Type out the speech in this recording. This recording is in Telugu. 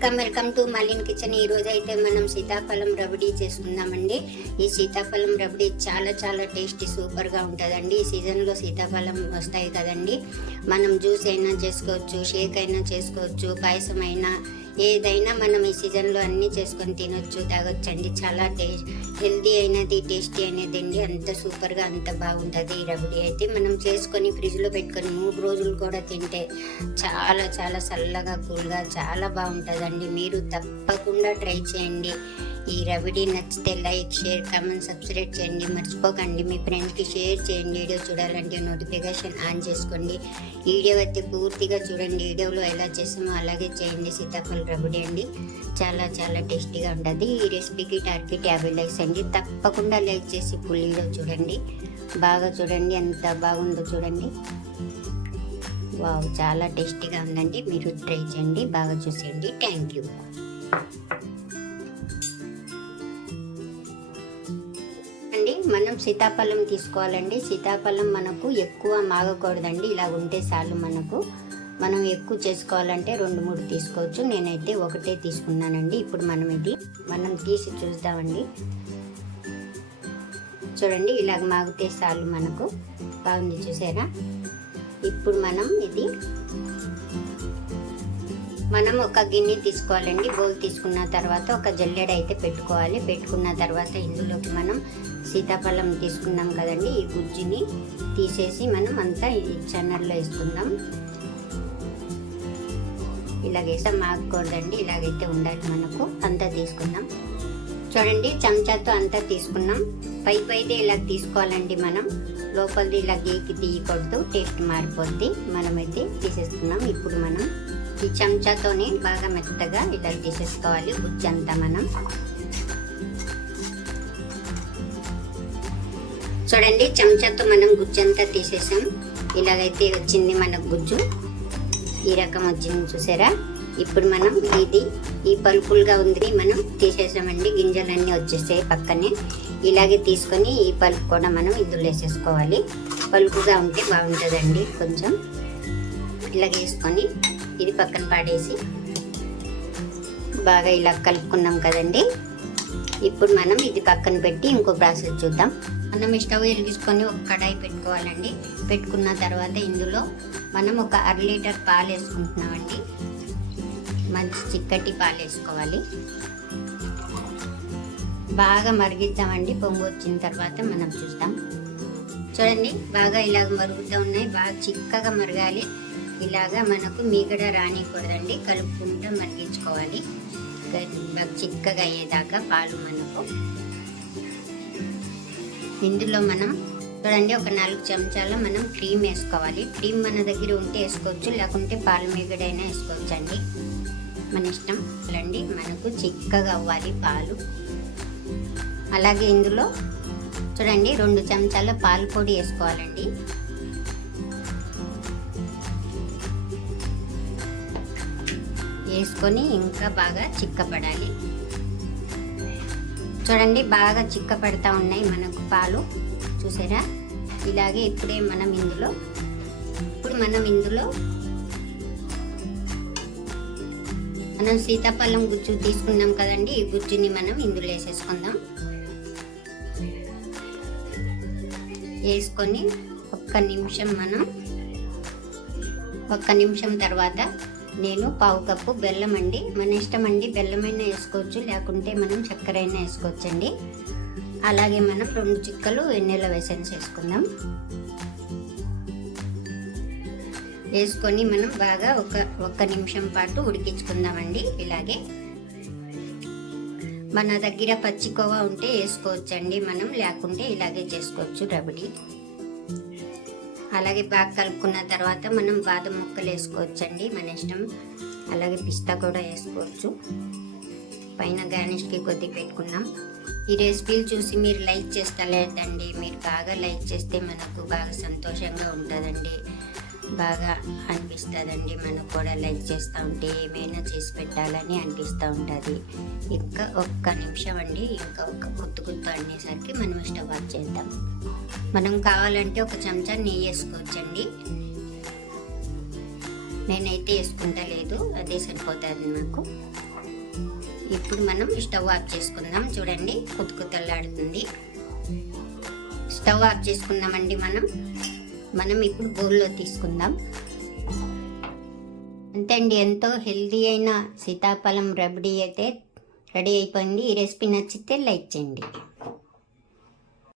వెల్కమ్ వెల్కమ్ టు మలిన్ కిచెన్. ఈ అయితే మనం సీతాఫలం రబడీ చేసుకుందామండి. ఈ సీతాఫలం రబడీ చాలా చాలా టేస్టీ సూపర్గా ఉంటుందండి. ఈ సీజన్లో సీతాఫలం వస్తాయి కదండి. మనం జ్యూస్ అయినా చేసుకోవచ్చు షేక్ అయినా చేసుకోవచ్చు పాయసం అయినా ఏదైనా మనం ఈ సీజన్లో అన్నీ చేసుకొని తినొచ్చు తాగొచ్చండి. చాలా టేస్ట్ హెల్దీ అయినది టేస్టీ అనేది అండి అంత సూపర్గా అంత బాగుంటుంది ఈ రబడి అయితే మనం చేసుకొని ఫ్రిడ్జ్లో పెట్టుకొని మూడు రోజులు కూడా తింటే చాలా చాలా చల్లగా కూల్గా చాలా బాగుంటుందండి. మీరు తప్పకుండా ట్రై చేయండి. ఈ రవిడి నచ్చితే లైక్ షేర్ కామెంట్ సబ్స్క్రైబ్ చేయండి. మర్చిపోకండి. మీ ఫ్రెండ్స్కి షేర్ చేయండి. వీడియో చూడాలంటే నోటిఫికేషన్ ఆన్ చేసుకోండి. వీడియో అయితే పూర్తిగా చూడండి. వీడియోలో ఎలా చేసామో అలాగే చేయండి. సీతాఫల రవిడి అండి. చాలా చాలా టేస్టీగా ఉంటుంది. ఈ రెసిపీకి టార్గెట్ యాభై లైక్స్ అండి. తప్పకుండా లైక్ చేసి ఫుల్ వీడియో చూడండి. బాగా చూడండి. ఎంత బాగుందో చూడండి. వావ్ చాలా టేస్టీగా ఉందండి. మీరు ట్రై చేయండి. బాగా చూసేయండి. Thank you. మనం సీతాఫలం తీసుకోవాలండి. సీతాఫలం మనకు ఎక్కువ మాగకూడదండి. ఇలా ఉంటే చాలు మనకు. మనం ఎక్కువ చేసుకోవాలంటే రెండు మూడు తీసుకోవచ్చు. నేనైతే ఒకటే తీసుకున్నానండి. ఇప్పుడు మనం ఇది మనం తీసి చూద్దామండి. చూడండి ఇలాగ మాగితే చాలు మనకు. బాగుంది చూసారా? ఇప్పుడు మనం ఇది మనం ఒక గిన్నె తీసుకోవాలండి. బౌల్ తీసుకున్న తర్వాత ఒక జల్లెడ అయితే పెట్టుకోవాలి. పెట్టుకున్న తర్వాత ఇందులోకి మనం సీతాఫలం తీసుకున్నాం కదండి. ఈ గుజ్జుని తీసేసి మనం అంతా ఈ చన్నర్లో వేసుకుందాం. ఇలాగేసా మాగకూడదండి. ఇలాగైతే ఉండాలి మనకు. అంతా తీసుకుందాం. చూడండి చెంచాతో అంతా తీసుకున్నాం. పై పైదే ఇలా తీసుకోవాలండి మనం. లోపలిది ఇలా గీకి తీయకూడదు. టేస్ట్ మారిపోద్ది. మనమైతే తీసేసుకున్నాం ఇప్పుడు మనం ఈ చెంచాతోని బాగా మెత్తగా ఇలా తీసేసుకోవాలి గుజ్జంతా మనం. చూడండి చెంచాతో మనం గుజ్జంతా తీసేసాం. ఇలాగైతే వచ్చింది మన గుజ్జు ఈ రకం వచ్చింది చూసారా? ఇప్పుడు మనం ఇది ఈ పలుపులుగా ఉంది మనం తీసేసామండి. గింజలన్నీ వచ్చేసాయి పక్కనే. ఇలాగే తీసుకొని ఈ పలుపు కూడా మనం ఇందులో వేసేసుకోవాలి. పలుపుగా ఉంటే బాగుంటుందండి కొంచెం. ఇలాగ వేసుకొని ఇది పక్కన పాడేసి బాగా ఇలా కలుపుకున్నాం కదండి. ఇప్పుడు మనం ఇది పక్కన పెట్టి ఇంకో ప్రాసెస్ చూద్దాం. మనం స్టవ్ వెలిగించుకొని ఒక కడాయి పెట్టుకోవాలండి. పెట్టుకున్న తర్వాత ఇందులో మనం ఒక అర లీటర్ పాలు వేసుకుంటున్నామండి. మంచి చిక్కటి పాలు వేసుకోవాలి. బాగా మరిగిద్దామండి. పొంగు వచ్చిన తర్వాత మనం చూద్దాం. చూడండి బాగా ఇలాగ మరుగుతూ ఉన్నాయి. బాగా చిక్కగా మరగాలి. ఇలాగా మనకు మీగడ రానికూడదండి. కలుపుకుంటూ మరిగించుకోవాలి. చిక్కగా అయ్యేదాకా పాలు మనకు. ఇందులో మనం చూడండి ఒక నాలుగు చెంచాల మనం క్రీమ్ వేసుకోవాలి. క్రీమ్ మన దగ్గర ఉంటే వేసుకోవచ్చు లేకుంటే పాలు మీగడైనా వేసుకోవచ్చు అండి మన ఇష్టం అండి మనకు చిక్కగా అవ్వాలి పాలు. అలాగే ఇందులో చూడండి రెండు చెంచాల పాలు పొడి వేసుకోవాలండి. వేసుకొని ఇంకా బాగా చిక్కపడాలి. చూడండి బాగా చిక్కపడతా ఉన్నాయి మనకు పాలు. చూసారా? ఇలాగే ఇప్పుడే మనం ఇందులో ఇప్పుడు మనం ఇందులో మనం సీతాఫలం గుజ్జు తీసుకున్నాం కదండి ఈ గుజ్జుని మనం ఇందులో వేసేసుకుందాం. వేసుకొని ఒక్క నిమిషం మనం ఒక్క నిమిషం తర్వాత నేను పావు కప్పు బెల్లం అండి. మన ఇష్టం అండి బెల్లమైనా వేసుకోవచ్చు లేకుంటే మనం చక్కెర అయినా వేసుకోవచ్చు అండి అలాగే మనం రెండు చిక్కలు వెన్నెల వేసన్స్ వేసుకుందాం. వేసుకొని మనం బాగా ఒక ఒక్క నిమిషం పాటు ఉడికించుకుందామండి ఇలాగే. మన దగ్గర పచ్చికోవా ఉంటే వేసుకోవచ్చండి మనం లేకుంటే ఇలాగే చేసుకోవచ్చు రబడి. అలాగే బాగా కలుపుకున్న తర్వాత మనం బాదం ముక్కలు వేసుకోవచ్చండి మన ఇష్టం. అలాగే పిస్తా కూడా వేసుకోవచ్చు. పైన గార్నిష్కి కొద్ది పెట్టుకున్నాం. ఈ రెసిపీలు చూసి మీరు లైక్ చేస్తలేదండి మీరు బాగా లైక్ చేస్తే మనకు బాగా సంతోషంగా ఉంటుందండి. బాగా అనిపిస్తుందండి. మనకు కూడా లైక్ చేస్తూ ఉంటే ఏమైనా చేసి పెట్టాలని అనిపిస్తూ ఉంటుంది. ఇంకా ఒక్క నిమిషం అండి. ఇంకా ఒక గుత్తు గుత్తు అనేసరికి మనం స్టవ్ ఆఫ్ చేద్దాం. మనం కావాలంటే ఒక చెంచా నెయ్యి వేసుకోవచ్చండి. నేనైతే వేసుకుంటా లేదు. అదే సరిపోతుంది నాకు. ఇప్పుడు మనం స్టవ్ ఆఫ్ చేసుకుందాం. చూడండి కుతుకుతలాడుతుంది స్టవ్ ఆఫ్ చేసుకుందామండి మనం. మనం ఇప్పుడు బౌల్లో తీసుకుందాం. అంతే అండి ఎంతో హెల్దీ అయిన సీతాఫలం రబడీ అయితే రెడీ అయిపోయింది. ఈ రెసిపీ నచ్చితే లైక్ చేయండి.